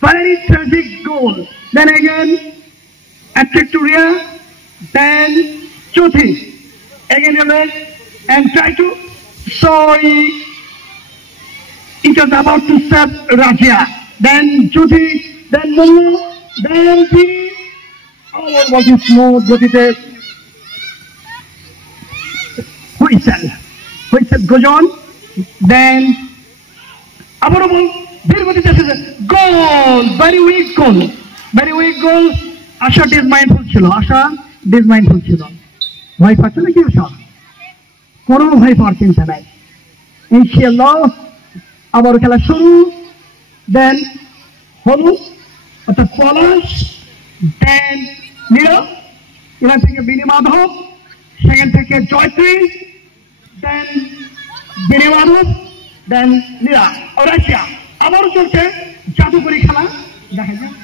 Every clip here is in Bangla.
Very tragic goal. Then again, at Victoria, then Chuthi. Again, and try to. Sorry. It was about to serve Rajia. Then Chuthi, then Mulu, then Bini. Oh, what is smooth, what is it? Whistle goes on. Then, goal! Very weak goal. Very weak goal. Asha dismindful chilo. Why পাচ্ছে নাকি আশা? কোনো ভয় পাচ্ছেন না। ইনশাআল্লাহ আবার খেলা শুরু। দেন হলু অর্থাৎ পলাশ, দেন নীরব, এখান থেকে বিনি মাধব, সেখান থেকে জয়ত্রী, দেন বিনি মাধব, দেন নীরা ও রাশিয়া। আবারও চলছে জাদুকরি খেলা। দেখা যায়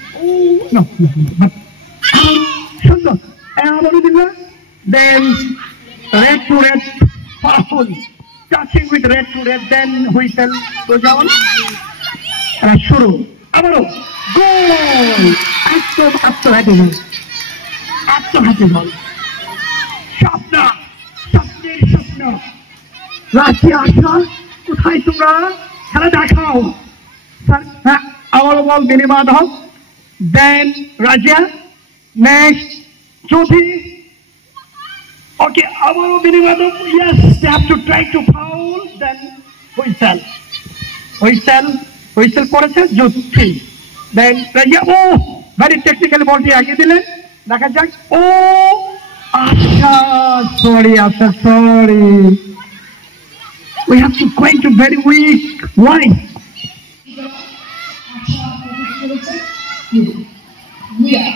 সুন্দর আবারও দিল্লা। Then red to red, powerful, touching with red to red, then whistle goes on. Shuru, abaro, goal! After happy goal. Shapna, Russia, কোথায় তোমরা খেলা দেখাও? Our ball, Bini Madhav, then Raja, next Chuthi. Okay, our Binimadov, yes, they have to try to foul, then whistle করেছে Chuthi. Then Raja, oh, very technical ball দিয়ে আগে দিলেন। দেখা যাক, oh, Asha, sorry. We have to going to very weak. Why? Yeah.